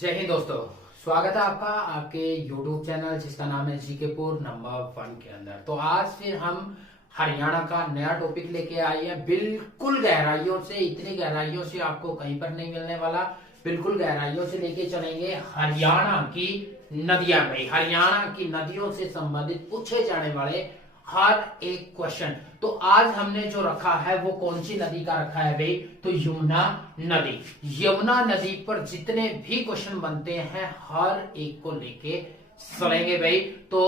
जय हिंद दोस्तों, स्वागत है आपका आपके YouTube चैनल जिसका नाम है जीकेपुर नंबर 1 के अंदर। तो आज फिर हम हरियाणा का नया टॉपिक लेके आए हैं, बिल्कुल गहराइयों से, इतनी गहराइयों से आपको कहीं पर नहीं मिलने वाला। बिल्कुल गहराइयों से लेके चलेंगे हरियाणा की नदियां। भाई हरियाणा की नदियों से संबंधित पूछे जाने वाले हर एक क्वेश्चन। तो आज हमने जो रखा है वो कौन सी नदी का रखा है भाई? तो यमुना नदी। यमुना नदी पर जितने भी क्वेश्चन बनते हैं हर एक को लेके चलेंगे भाई। तो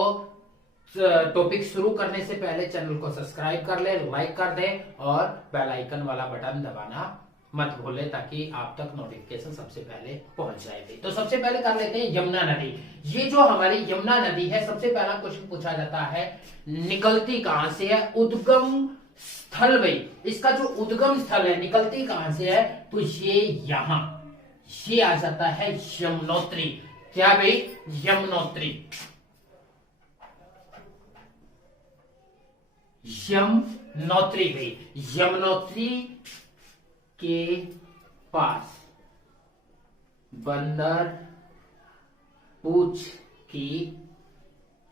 टॉपिक शुरू करने से पहले चैनल को सब्सक्राइब कर ले, लाइक कर दे और बेल आइकन वाला बटन दबाना मत भूले ताकि आप तक नोटिफिकेशन सबसे पहले पहुंच जाए। तो सबसे पहले कर लेते हैं यमुना नदी। ये जो हमारी यमुना नदी है, सबसे पहला क्वेश्चन पूछा जाता है निकलती कहां से है? उद्गम स्थल भाई, इसका जो उद्गम स्थल है निकलती कहां से है? तो ये यहां ये आ जाता है यमुनोत्री। क्या भाई? यमुनोत्री। यमुनोत्री भाई, यमुनोत्री के पास बंदर पूछ की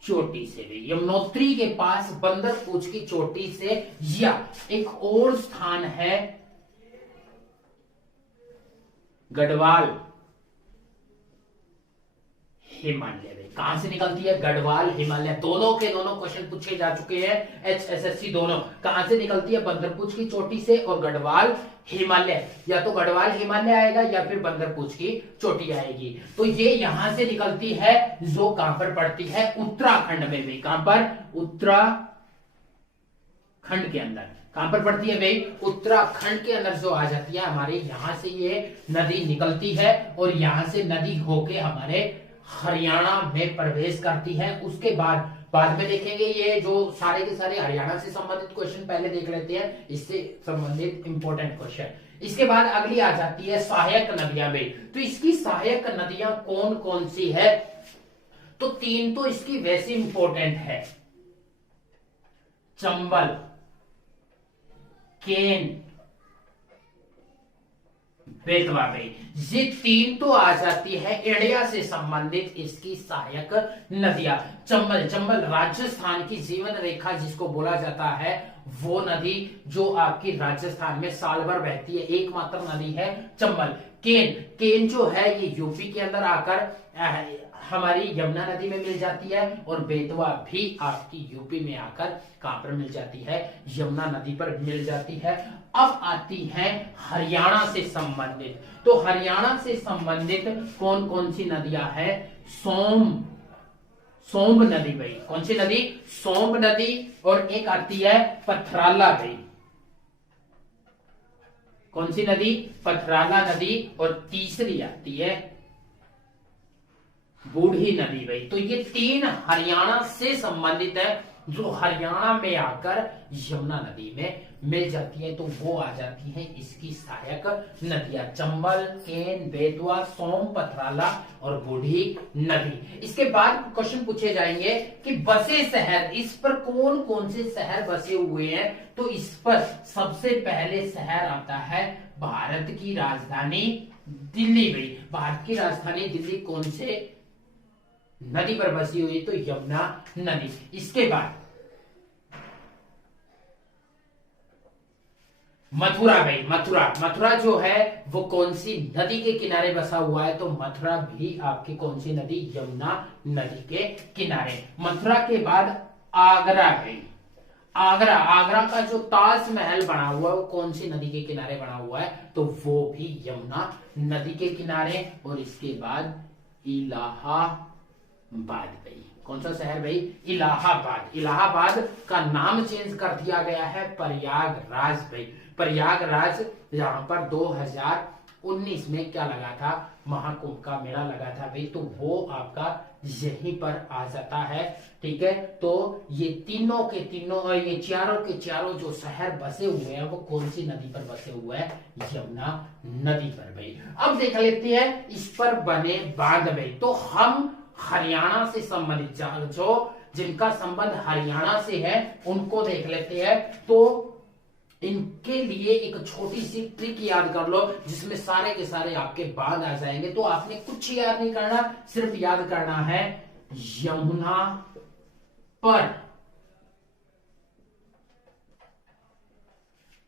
चोटी से भी, यमुनोत्री के पास बंदर पूछ की चोटी से, या एक और स्थान है गढ़वाल हिमालय। कहां से निकलती है? गढ़वाल हिमालय। दोनों के दोनों क्वेश्चन पूछे जा चुके हैं HSSC दोनों। कहां से निकलती है? बंदरपूछ की चोटी से और गढ़वाल हिमालय। या तो गढ़वाल हिमालय आएगा या फिर बंदरपूछ की चोटी आएगी। तो ये यहां से निकलती है, जो कहां पर पड़ती है? उत्तराखंड में भी। कहां पर? उत्तराखंड के अंदर। कहां पर पड़ती है भाई? उत्तराखंड के अंदर जो आ जाती है हमारे, यहां से ये नदी निकलती है और यहां से नदी होके हमारे हरियाणा में प्रवेश करती है। उसके बाद में देखेंगे ये जो सारे के सारे हरियाणा से संबंधित क्वेश्चन पहले देख लेते हैं, इससे संबंधित इंपॉर्टेंट क्वेश्चन। इसके बाद अगली आ जाती है सहायक नदियां में। तो इसकी सहायक नदियां कौन कौन सी है? तो तीन तो इसकी वैसे इंपॉर्टेंट है, चंबल, केन, बेतवा में। ये तीन तो आ जाती है इंडिया से संबंधित इसकी सहायक नदियां। चंबल राजस्थान की जीवन रेखा जिसको बोला जाता है, वो नदी जो आपकी राजस्थान में साल भर बहती है, एकमात्र नदी है चंबल। केन जो है ये यूपी के अंदर आकर हमारी यमुना नदी में मिल जाती है, और बेतवा भी आपकी यूपी में आकर कहां पर मिल जाती है? यमुना नदी पर मिल जाती है। अब आती है हरियाणा से संबंधित। तो हरियाणा से संबंधित कौन कौन सी नदियां हैं? सोम्ब नदी भाई। कौन सी नदी? सोम्ब नदी। और एक आती है पथराला भाई। कौन सी नदी? पथराला नदी। और तीसरी आती है बूढ़ी नदी भाई। तो ये तीन हरियाणा से संबंधित है, जो हरियाणा में आकर यमुना नदी में मिल जाती है। तो वो आ जाती है इसकी सहायक नदियां, चंबल, केन, बेतवा, सोम, पथराला और बूढ़ी नदी। इसके बाद क्वेश्चन पूछे जाएंगे कि बसे शहर, इस पर कौन कौन से शहर बसे हुए हैं? तो इस पर सबसे पहले शहर आता है भारत की राजधानी दिल्ली भाई। भारत की राजधानी दिल्ली कौन से नदी पर बसी हुई? तो यमुना नदी। इसके बाद मथुरा भाई। मथुरा जो है वो कौन सी नदी के किनारे बसा हुआ है? तो मथुरा भी आपकी कौन सी नदी? यमुना नदी के किनारे। मथुरा के बाद आगरा भाई। आगरा का जो ताजमहल बना हुआ है वो कौन सी नदी के किनारे बना हुआ है? तो वो भी यमुना नदी के किनारे। और इसके बाद इलाहाबाद भाई। कौन सा शहर भाई? इलाहाबाद। इलाहाबाद का नाम चेंज कर दिया गया है प्रयागराज भाई। प्रयागराज, यहाँ पर 2019 में क्या लगा था? महाकुंभ का मेला लगा था भाई। तो वो आपका यहीं पर आ जाता है। ठीक है, तो ये तीनों के तीनों और ये चारों के चारों जो शहर बसे हुए हैं वो कौन सी नदी पर बसे हुए हैं? यमुना नदी पर भाई। अब देख लेते हैं इस पर बने बांध भाई। तो हम हरियाणा से संबंधित जो जिनका संबंध हरियाणा से है उनको देख लेते हैं। तो इनके लिए एक छोटी सी ट्रिक याद कर लो जिसमें सारे के सारे आपके बांध आ जाएंगे। तो आपने कुछ याद नहीं करना, सिर्फ याद करना है यमुना पर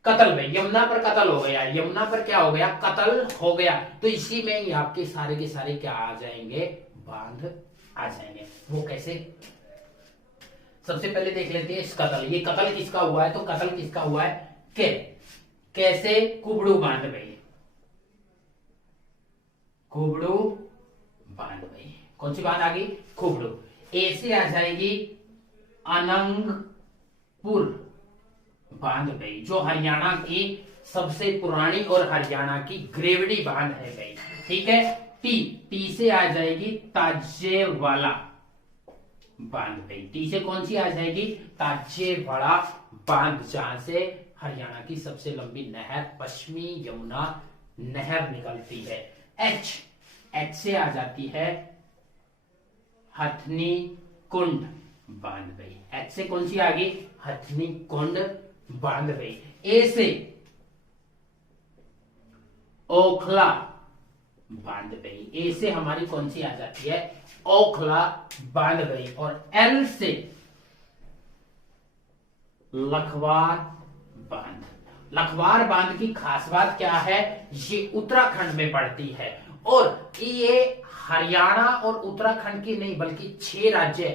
कत्ल भाई, यमुना पर कत्ल हो गया, यमुना पर क्या हो गया, कत्ल हो गया। तो इसी में ही आपके सारे के सारे क्या आ जाएंगे, बांध आ जाएंगे। वो कैसे, सबसे पहले देख लेते हैं इस कत्ल, ये कत्ल किसका हुआ है, तो कत्ल किसका हुआ है, के, कैसे, कुबड़ू बांध भाई, कुबड़ू बांध भाई, कौन सी बांध आ गई, कुबड़ू। ए से आ जाएगी अनंगपुर बांध भाई, जो हरियाणा की सबसे पुरानी और हरियाणा की ग्रेवडी बांध है भाई, ठीक है। टी, टी से आ जाएगी ताजेवाला बांध भाई, टी से कौन सी आ जाएगी, ताजेवाला बांध, जहां से हरियाणा की सबसे लंबी नहर पश्चिमी यमुना नहर निकलती है। एच, एच से आ जाती है हथनी कुंड बांध भाई, एच से कौन सी आ गई, हथनी कुंड बांध भाई। ए से ओखला बांध भाई, ए से हमारी कौन सी आ जाती है, ओखला बांध भाई। और एल से लखवार बांध, लखवार बांध की खास बात क्या है, ये उत्तराखंड में पड़ती है और ये हरियाणा और उत्तराखंड की नहीं बल्कि 6 राज्य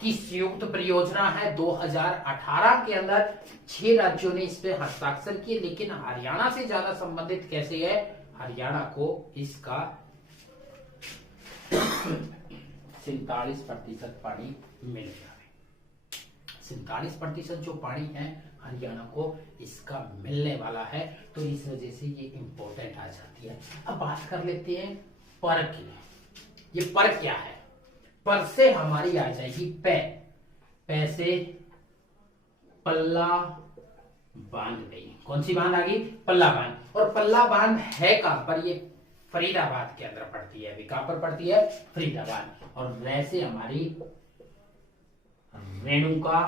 की संयुक्त परियोजना है। 2018 के अंदर 6 राज्यों ने इस पे हस्ताक्षर किए, लेकिन हरियाणा से ज्यादा संबंधित कैसे है, हरियाणा को इसका 47% पानी मिलेगा। 47% जो पानी है हरियाणा को इसका मिलने वाला है, तो इस वजह से ये इंपॉर्टेंट आ जाती है। अब बात कर लेते हैं पर की, ये पर क्या है, पर से हमारी आ जाएगी पै, पै से पल्ला बांध गई, कौन सी बांध आ गई, पल्ला बांध। और पल्ला बांध है कहां पर, ये फरीदाबाद के अंदर पड़ती है, अभी कहां पर पड़ती है, फरीदाबाद। और रै से हमारी रेणुका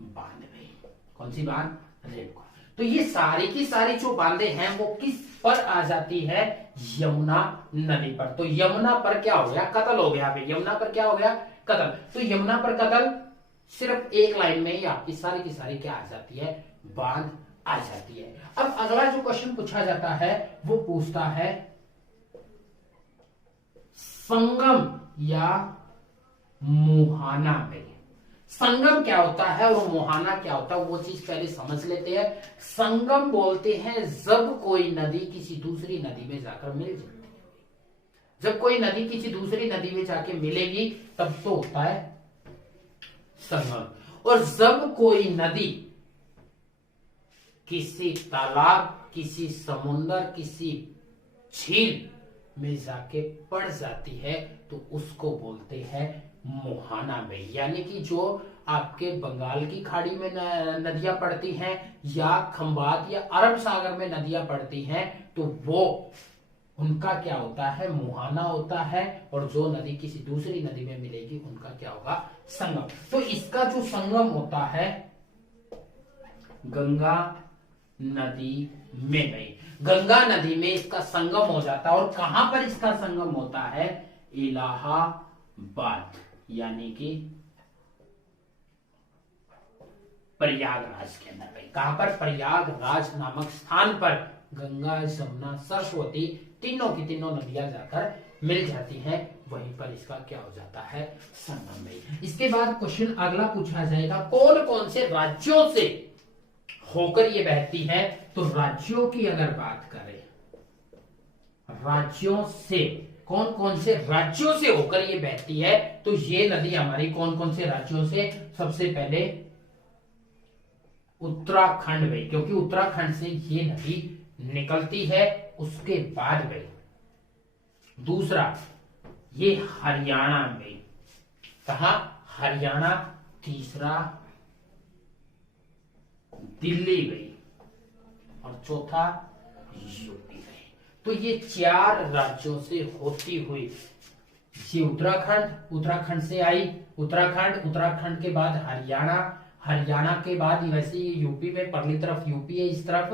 बांध गई, कौन सी बांध, रेणुका। तो ये सारी की सारी जो बांधे हैं वो किस पर आ जाती है, यमुना नदी पर। तो यमुना पर क्या हो गया, कत्ल हो गया भाई, यमुना पर क्या हो गया, कत्ल। तो यमुना पर कत्ल सिर्फ एक लाइन में ही आपकी सारी की सारी क्या आ जाती है, बांध आ जाती है। अब अगला जो क्वेश्चन पूछा जाता है वो पूछता है संगम या मुहाना में, संगम क्या होता है और मुहाना क्या होता है वो चीज पहले समझ लेते हैं। संगम बोलते हैं जब कोई नदी किसी दूसरी नदी में जाकर मिल जाती है, जब कोई नदी किसी दूसरी नदी में जाके मिलेगी तब तो होता है संगम। और जब कोई नदी किसी तालाब, किसी समुद्र, किसी झील में जाके पड़ जाती है तो उसको बोलते हैं मुहाना में। यानी कि जो आपके बंगाल की खाड़ी में नदियां पड़ती हैं या खंबात या अरब सागर में नदियां पड़ती हैं तो वो उनका क्या होता है, मुहाना होता है। और जो नदी किसी दूसरी नदी में मिलेगी उनका क्या होगा, संगम। तो इसका जो संगम होता है गंगा नदी में नहीं, गंगा नदी में इसका संगम हो जाता है। और कहां पर इसका संगम होता है, इलाहाबाद यानी कि प्रयागराज के अंदर भाई। कहां पर, प्रयागराज नामक स्थान पर गंगा, जमुना, सरस्वती तीनों की तीनों नदियां जाकर मिल जाती हैं, वहीं पर इसका क्या हो जाता है, संगम भाई। इसके बाद क्वेश्चन अगला पूछा जाएगा, कौन कौन से राज्यों से होकर ये बहती है। तो राज्यों की अगर बात करें, राज्यों से, कौन कौन से राज्यों से होकर ये बहती है, तो ये नदी हमारी कौन कौन से राज्यों से, सबसे पहले उत्तराखंड में, क्योंकि उत्तराखंड से ये नदी निकलती है। उसके बाद में दूसरा ये हरियाणा में, कहा, हरियाणा। तीसरा दिल्ली गई और चौथा यूपी गई। तो ये 4 राज्यों से होती हुई ये उत्तराखंड, उत्तराखंड से आई उत्तराखंड, उत्तराखंड के बाद हरियाणा, हरियाणा के बाद वैसे यूपी में परली तरफ यूपी है, इस तरफ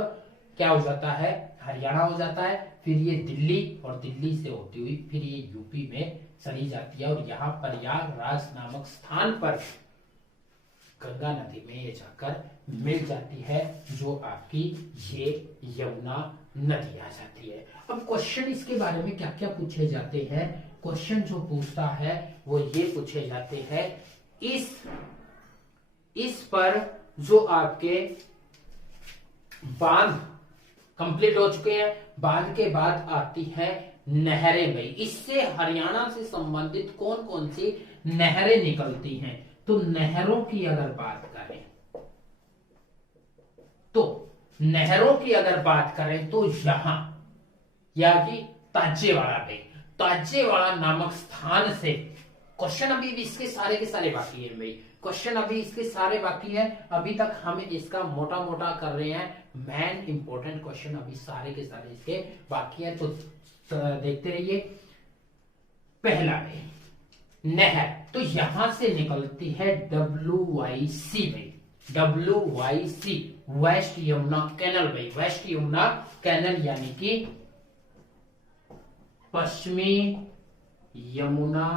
क्या हो जाता है, हरियाणा हो जाता है। फिर ये दिल्ली और दिल्ली से होती हुई फिर ये यूपी में चली जाती है और यहाँ प्रयागराज नामक स्थान पर गंगा नदी में ये जाकर मिल जाती है, जो आपकी ये यमुना नदी आ जाती है। अब क्वेश्चन इसके बारे में क्या क्या पूछे जाते हैं, क्वेश्चन जो पूछता है वो ये पूछे जाते हैं, इस पर जो आपके बांध कंप्लीट हो चुके हैं, बांध के बाद आती है नहरें भाई। इससे हरियाणा से संबंधित कौन कौन सी नहरें निकलती हैं, तो नहरों की अगर बात करें तो यहां यानी ताजेवाड़ा भाई, ताजेवाड़ा नामक स्थान से क्वेश्चन अभी भी इसके सारे के सारे बाकी है भाई, क्वेश्चन अभी इसके सारे बाकी है। अभी तक हम इसका मोटा मोटा कर रहे हैं, मेन इंपॉर्टेंट क्वेश्चन अभी सारे के सारे इसके बाकी है, तो देखते रहिए। पहला है नहर, तो यहां से निकलती है WYC भाई, WYC वेस्ट यमुना कैनल भाई, वेस्ट यमुना कैनल यानी कि पश्चिमी यमुना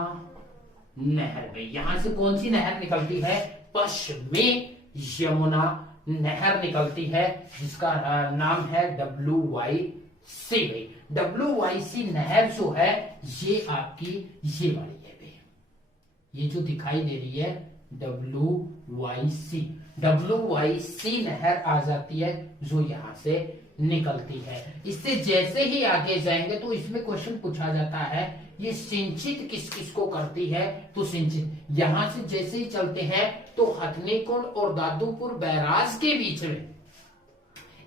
नहर भाई। यहां से कौन सी नहर निकलती है, पश्चिमी यमुना नहर निकलती है, जिसका नाम है WYC भाई। WYC नहर जो है ये आपकी ये वाली है भाई, ये जो दिखाई दे रही है WYC नहर आ जाती है, जो यहां से निकलती है। इससे जैसे ही आगे जाएंगे तो इसमें क्वेश्चन पूछा जाता है, ये सिंचित किस किस को करती है, तो सिंचित यहां से जैसे ही चलते हैं तो हथनीकुंड और दादूपुर बैराज के बीच में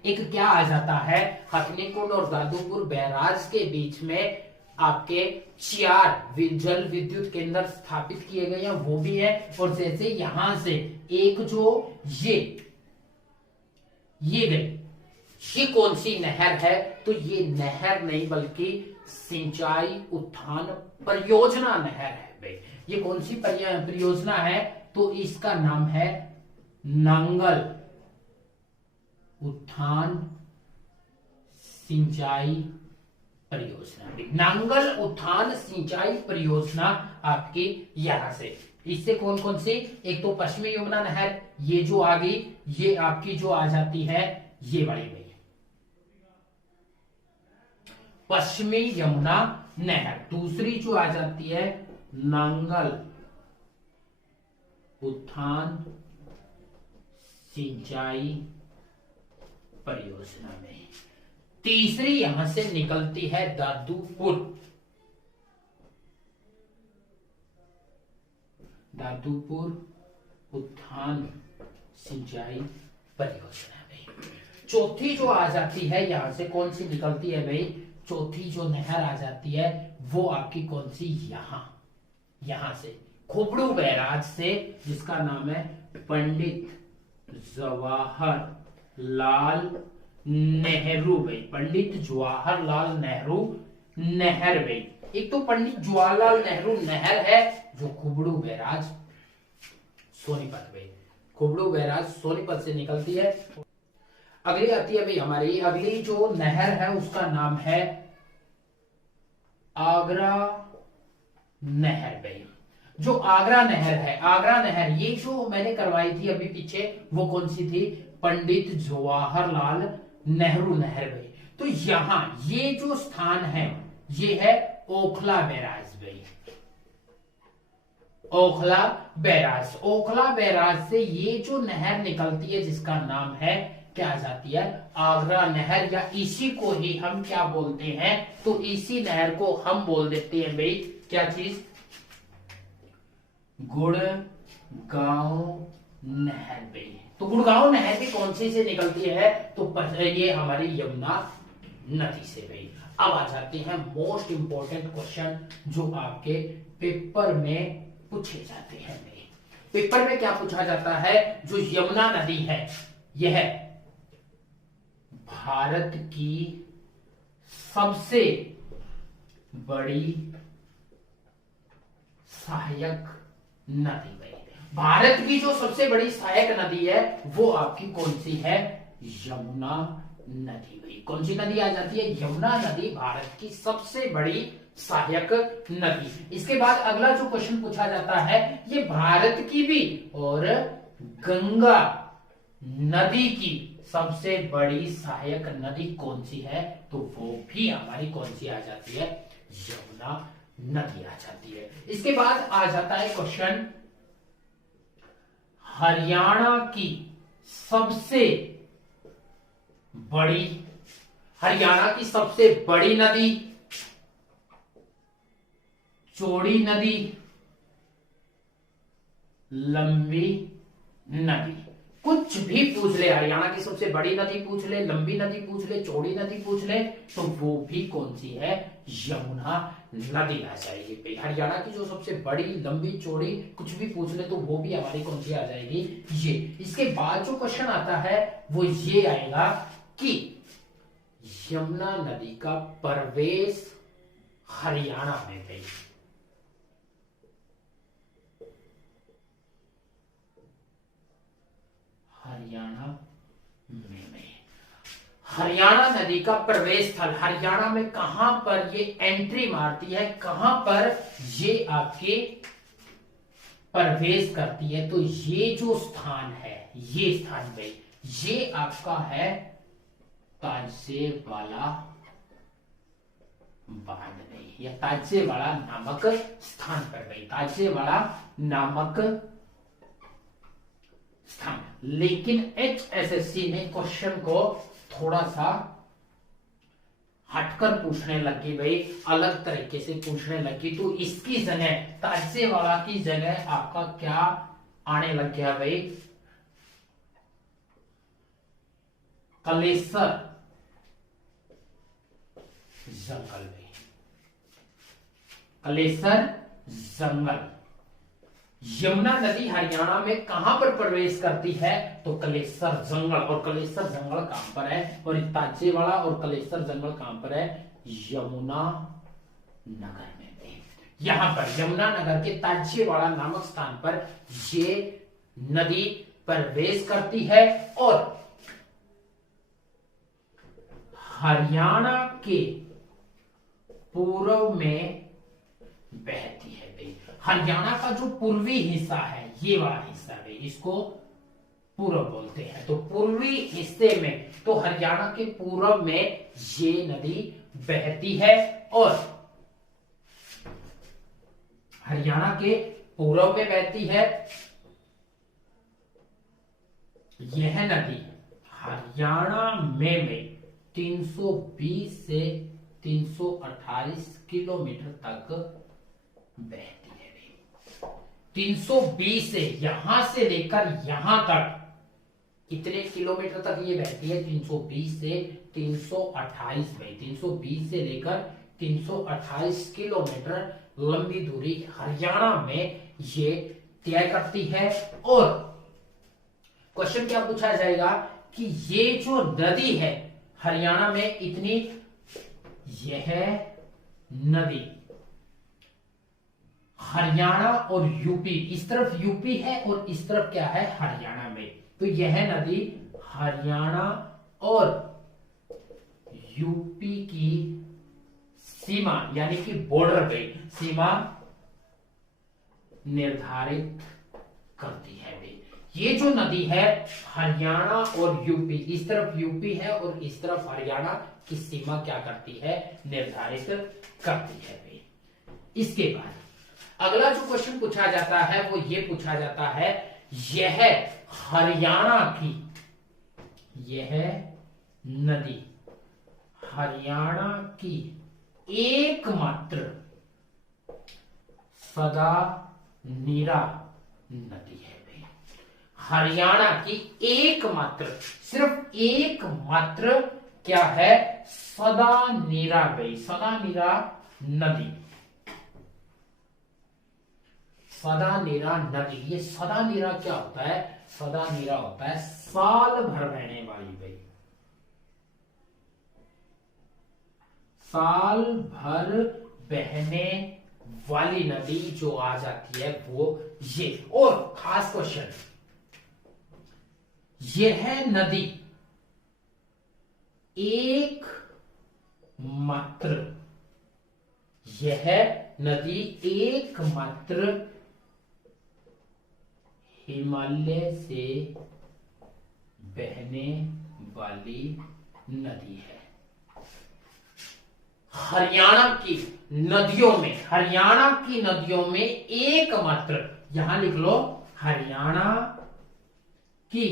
एक क्या आ जाता है, हथनीकुंड और दादूपुर बैराज के बीच में आपके 4 जल विद्युत केंद्र स्थापित किए गए हैं, वो भी है। और जैसे यहां से एक जो ये गई, ये कौन सी नहर है, तो ये नहर नहीं बल्कि सिंचाई उत्थान परियोजना नहर है भाई। ये कौन सी परियोजना है, तो इसका नाम है नांगल उत्थान सिंचाई परियोजना। नांगल उत्थान सिंचाई परियोजना आपकी यहां से, इससे कौन कौन सी, एक तो पश्चिमी यमुना नहर, ये जो आ गई ये आपकी जो आ जाती है ये वाली भाई पश्चिमी यमुना नहर। दूसरी जो आ जाती है नांगल उत्थान सिंचाई परियोजना में। तीसरी यहां से निकलती है दादूपुर उत्थान सिंचाई परियोजना में। चौथी जो आ जाती है यहां से कौन सी निकलती है भाई, चौथी जो नहर आ जाती है वो आपकी कौन सी, यहां से खुबड़ू बैराज से, जिसका नाम है पंडित जवाहरलाल नेहरू भाई, पंडित जवाहरलाल नेहरू नहर भाई। एक तो पंडित जवाहरलाल नेहरू नहर है जो खुबड़ू बैराज सोनीपत भाई, खुबड़ू बैराज सोनीपत से निकलती है। अगली आती है भाई हमारी, अगली जो नहर है उसका नाम है आगरा नहर भाई। जो आगरा नहर है, आगरा नहर ये जो मैंने करवाई थी अभी पीछे, वो कौन सी थी, पंडित जवाहरलाल नेहरू नहर भाई। तो यहां ये जो स्थान है ये है ओखला बैराज भाई, ओखला बैराज। ओखला बैराज से ये जो नहर निकलती है जिसका नाम है क्या आ जाती है, आगरा नहर, या इसी को ही हम क्या बोलते हैं, तो इसी नहर को हम बोल देते हैं भाई क्या चीज, गुड़गांव नहर भाई। तो गुड़गांव नहर भी कौन सी से निकलती है, तो ये हमारी यमुना नदी से भाई। अब आ जाते हैं मोस्ट इंपॉर्टेंट क्वेश्चन जो आपके पेपर में पूछे जाते हैं भाई। पेपर में क्या पूछा जाता है, जो यमुना नदी है यह भारत की सबसे बड़ी सहायक नदी भाई। भारत की जो सबसे बड़ी सहायक नदी है वो आपकी कौन सी है? यमुना नदी भाई। कौन सी नदी आ जाती है? यमुना नदी भारत की सबसे बड़ी सहायक नदी। इसके बाद अगला जो क्वेश्चन पूछा जाता है, ये भारत की भी और गंगा नदी की सबसे बड़ी सहायक नदी कौन सी है? तो वो भी हमारी कौन सी आ जाती है? यमुना नदी आ जाती है। इसके बाद आ जाता है क्वेश्चन, हरियाणा की सबसे बड़ी, हरियाणा की सबसे बड़ी नदी, चौड़ी नदी, लंबी नदी। कुछ भी पूछ ले, हरियाणा की सबसे बड़ी नदी पूछ ले, लंबी नदी पूछ ले, चौड़ी नदी पूछ ले, तो वो भी कौन सी है? यमुना नदी आ जाएगी भाई। हरियाणा की जो सबसे बड़ी, लंबी, चौड़ी कुछ भी पूछ ले तो वो भी हमारी कौन सी आ जाएगी? ये। इसके बाद जो क्वेश्चन आता है वो ये आएगा कि यमुना नदी का प्रवेश हरियाणा में भाई, हरियाणा में हरियाणा नदी का प्रवेश स्थल हरियाणा में कहां पर ये एंट्री मारती है, कहां पर ये आपके प्रवेश करती है? तो ये जो स्थान है, ये स्थान भाई, ये आपका है ताजेवाला बांध भाई, या ताजेवाला नामक स्थान पर भाई, ताजेवाला नामक स्थान। लेकिन HSSC ने क्वेश्चन को थोड़ा सा हटकर पूछने लगी भाई, अलग तरीके से पूछने लगी। तो इसकी जगह, ताजेवाला की जगह आपका क्या आने लग गया भाई? कलेसर जंगल भाई, कलेसर जंगल। यमुना नदी हरियाणा में कहां पर प्रवेश करती है? तो कलेसर जंगल। और कलेसर जंगल कहां पर है? और ताजेवाला और कलेसर जंगल कहां पर है? यमुना नगर में है। यहां पर यमुना नगर के ताजेवाला नामक स्थान पर ये नदी प्रवेश करती है और हरियाणा के पूर्व में बहती है। हरियाणा का जो पूर्वी हिस्सा है, ये वाला हिस्सा है, इसको पूर्व बोलते हैं। तो पूर्वी हिस्से में, तो हरियाणा के पूर्व में ये नदी बहती है और हरियाणा के पूर्व में बहती है यह नदी हरियाणा में 320 से 328 किलोमीटर तक बहती है। 320 से, यहां से लेकर यहां तक कितने किलोमीटर तक ये बहती है? 320 से 328 भाई, 320 से लेकर 328 किलोमीटर लंबी दूरी हरियाणा में ये तय करती है। और क्वेश्चन क्या पूछा जाएगा कि ये जो नदी है हरियाणा में इतनी, यह नदी हरियाणा और यूपी, इस तरफ यूपी है और इस तरफ क्या है? हरियाणा में। तो यह नदी हरियाणा और यूपी की सीमा, यानी कि बॉर्डर पे सीमा निर्धारित करती है। ये जो नदी है हरियाणा और यूपी, इस तरफ यूपी है और इस तरफ हरियाणा की सीमा क्या करती है? निर्धारित करती है। इसके बाद अगला जो क्वेश्चन पूछा जाता है वो ये पूछा जाता है, यह हरियाणा की, यह नदी हरियाणा की एकमात्र सदा नीरा नदी है। हरियाणा की एकमात्र, सिर्फ एकमात्र क्या है? सदा नीरा भाई, सदा नीरा नदी, सदा नीरा नदी। ये सदा नीरा क्या होता है? सदा नीरा होता है साल भर बहने वाली भाई, साल भर बहने वाली नदी जो आ जाती है वो ये। और खास क्वेश्चन, यह नदी एक मात्र, यह नदी एकमात्र हिमालय से बहने वाली नदी है। हरियाणा की नदियों में, हरियाणा की नदियों में एकमात्र, यहां लिख लो, हरियाणा की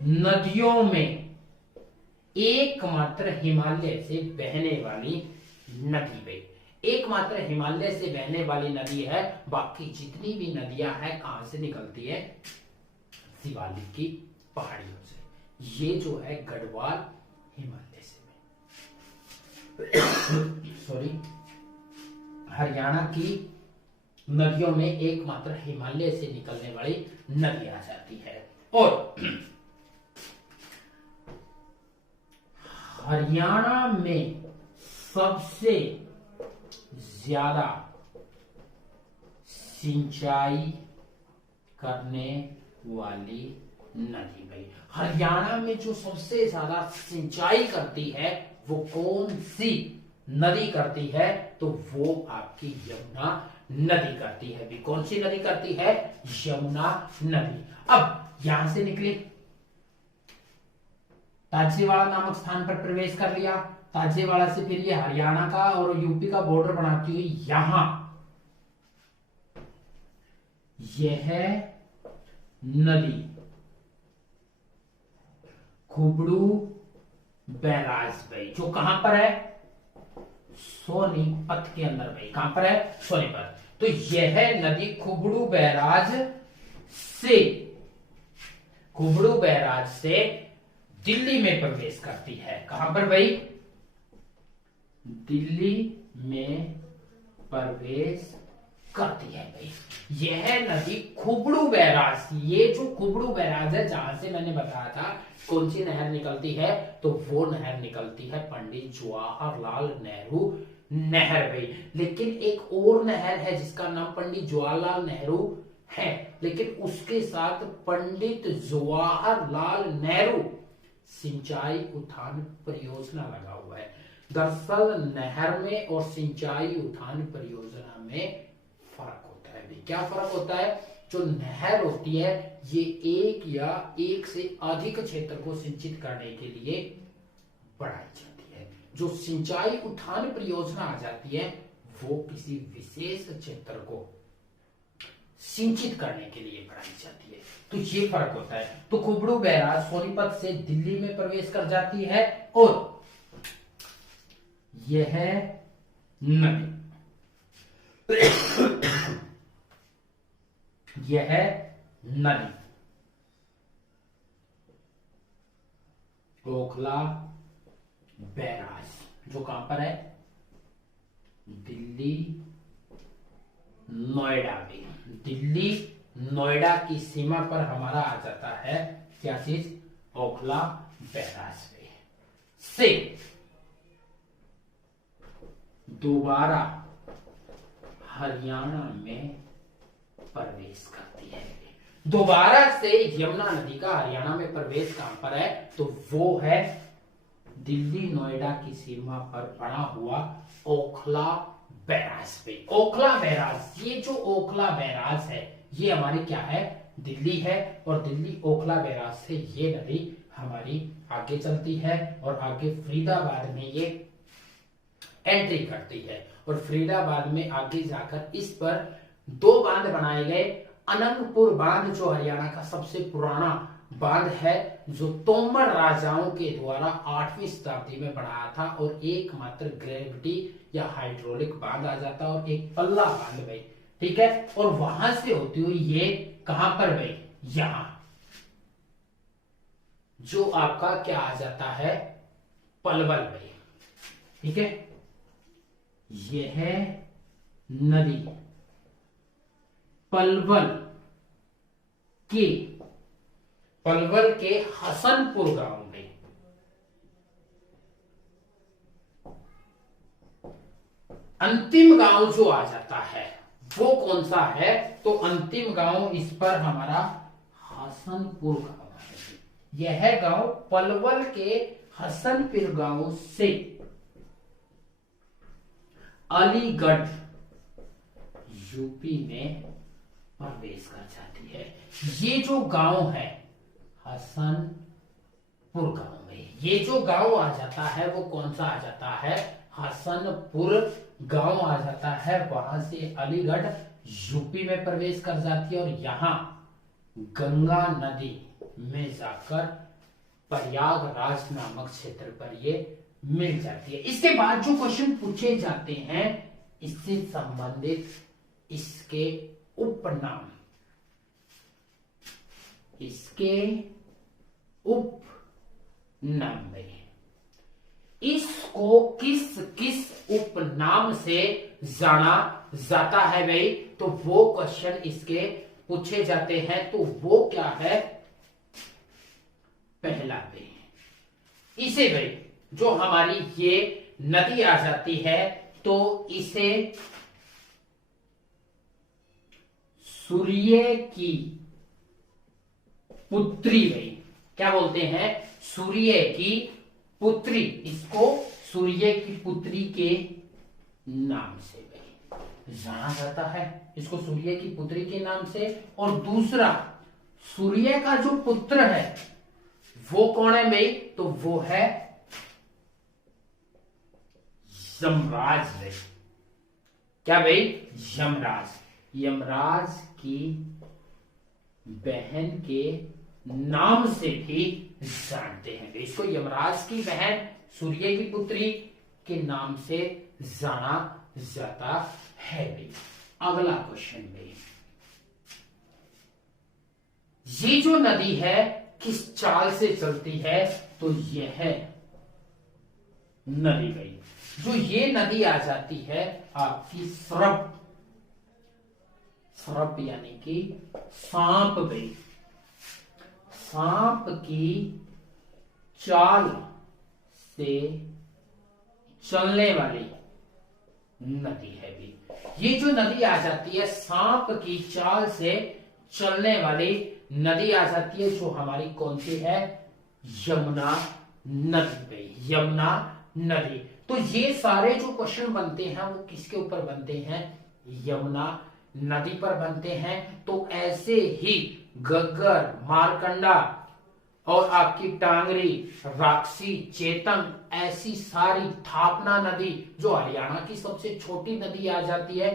नदियों में एकमात्र हिमालय से बहने वाली नदी भाई, एकमात्र हिमालय से बहने वाली नदी है। बाकी जितनी भी नदियां हैं कहां से निकलती है? शिवालिक की पहाड़ियों से। ये जो है गढ़वाल हिमालय से सॉरी, हरियाणा की नदियों में एकमात्र हिमालय से निकलने वाली नदी आ जाती है। और हरियाणा में सबसे ज्यादा सिंचाई करने वाली नदी भाई, हरियाणा में जो सबसे ज्यादा सिंचाई करती है वो कौन सी नदी करती है? तो वो आपकी यमुना नदी करती है भी। कौन सी नदी करती है? यमुना नदी। अब यहां से निकली, ताजेवाड़ा नामक स्थान पर प्रवेश कर लिया। ताजेवाड़ा से फिर ये हरियाणा का और यूपी का बॉर्डर बनाती हुई यहां, यह नदी खुबड़ू बैराज भाई, जो कहां पर है? सोनीपत के अंदर भाई। कहां पर है? सोनीपत। तो यह नदी खुबड़ू बैराज से, खुबड़ू बैराज से दिल्ली में प्रवेश करती है। कहां पर भाई? दिल्ली में प्रवेश करती है भाई। यह नदी खुबड़ू बैराज, ये जो खुबड़ू बैराज है जहां से मैंने बताया था कौन सी नहर निकलती है, तो वो नहर निकलती है पंडित जवाहरलाल नेहरू नहर भाई। लेकिन एक और नहर है जिसका नाम पंडित जवाहरलाल नेहरू है, लेकिन उसके साथ पंडित जवाहरलाल नेहरू सिंचाई उठान परियोजना लगा हुआ है। दरअसल नहर में और सिंचाई उठान परियोजना में फर्क होता है। क्या फर्क होता है? जो नहर होती है ये एक या एक से अधिक क्षेत्र को सिंचित करने के लिए बढ़ाई जाती है। जो सिंचाई उठान परियोजना आ जाती है वो किसी विशेष क्षेत्र को सिंचित करने के लिए बढ़ाई जाती है। तो ये फर्क होता है। तो खुबड़ू बैराज सोनीपत से दिल्ली में प्रवेश कर जाती है और यह नदी यह नदी ओखला बैराज जो कहां पर है? दिल्ली नोएडा में, दिल्ली नोएडा की सीमा पर हमारा आ जाता है क्या चीज? ओखला बैराज से दोबारा हरियाणा में प्रवेश करती है। दोबारा से यमुना नदी का हरियाणा में प्रवेश कहां पर है? तो वो है दिल्ली नोएडा की सीमा पर बना हुआ ओखला बैराज पे। ओखला बैराज, ये जो ओखला बैराज है ये हमारी क्या है? दिल्ली है। और दिल्ली ओखला बैराज से ये नदी हमारी आगे चलती है और आगे फरीदाबाद में ये एंट्री करती है। और फरीदाबाद में आगे जाकर इस पर दो बांध बनाए गए। अनंतपुर बांध जो हरियाणा का सबसे पुराना बांध है, जो तोमर राजाओं के द्वारा 8वीं शताब्दी में बनाया था, और एकमात्र ग्रेविटी या हाइड्रोलिक बांध आ जाता है, और एक पल्ला बांध भाई, ठीक है। और वहां से होती हुई ये कहां पर भाई? यहां जो आपका क्या आ जाता है? पलवल भाई, ठीक है। यह नदी पलवल के हसनपुर गांव में अंतिम गांव जो आ जाता है वो कौन सा है, तो अंतिम गांव इस पर हमारा हसनपुर गांव है। यह गांव पलवल के हसनपुर गांव से अलीगढ़ यूपी में प्रवेश कर जाती है। ये जो गांव है हसनपुर गांव में, ये जो गांव आ जाता है वो कौन सा आ जाता है, हसनपुर गांव आ जाता है। वहां से अलीगढ़ यूपी में प्रवेश कर जाती है और यहां गंगा नदी में जाकर प्रयागराज नामक क्षेत्र पर ये मिल जाती है। इसके बाद जो क्वेश्चन पूछे जाते हैं इससे संबंधित इसके उपनाम, इसके उपनाम में इसको किस किस उपनाम से जाना जाता है भाई, तो वो क्वेश्चन इसके पूछे जाते हैं। तो वो क्या है, पहला भाई इसे भाई जो हमारी ये नदी आ जाती है तो इसे सूर्य की पुत्री भाई क्या बोलते हैं, सूर्य की पुत्री, इसको सूर्य की पुत्री के नाम से भाई जाना जाता है, इसको सूर्य की पुत्री के नाम से। और दूसरा सूर्य का जो पुत्र है वो कौन है भाई, तो वो है यमराज भाई। क्या भाई, यमराज, यमराज की बहन के नाम से भी जानते हैं। इसको यमराज की बहन सूर्य की पुत्री के नाम से जाना जाता है भाई। अगला क्वेश्चन भाई, ये जो नदी है किस चाल से चलती है, तो यह नदी भाई जो ये नदी आ जाती है आपकी स्रब, स्रब यानी कि सांप भाई, सांप की चाल से चलने वाली नदी है भी। ये जो नदी आ जाती है सांप की चाल से चलने वाली नदी आ जाती है, जो हमारी कौन सी है, यमुना नदी भाई, यमुना नदी। तो ये सारे जो क्वेश्चन बनते हैं वो किसके ऊपर बनते हैं, यमुना नदी पर बनते हैं। तो ऐसे ही गग्गर, मारकंडा और आपकी टांगरी, राक्षी, चेतन, ऐसी सारी थापना नदी जो हरियाणा की सबसे छोटी नदी आ जाती है,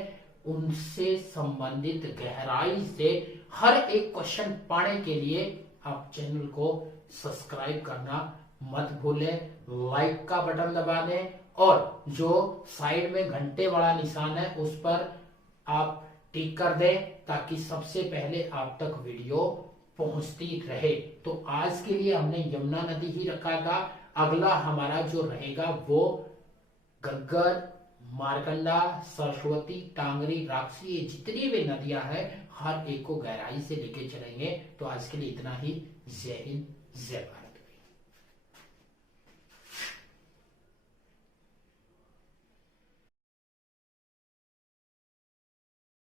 उनसे संबंधित गहराई से हर एक क्वेश्चन पाने के लिए आप चैनल को सब्सक्राइब करना मत भूलें, लाइक का बटन दबा दें और जो साइड में घंटे वाला निशान है उस पर आप टिक कर दें ताकि सबसे पहले आप तक वीडियो पहुंचती रहे। तो आज के लिए हमने यमुना नदी ही रखा था। अगला हमारा जो रहेगा वो गग्गर, मारकंडा, सरस्वती, टांगरी, राक्षी, ये जितनी भी नदियां हैं हर एक को गहराई से लेके चलेंगे। तो आज के लिए इतना ही। जय हिंद, जय भारत।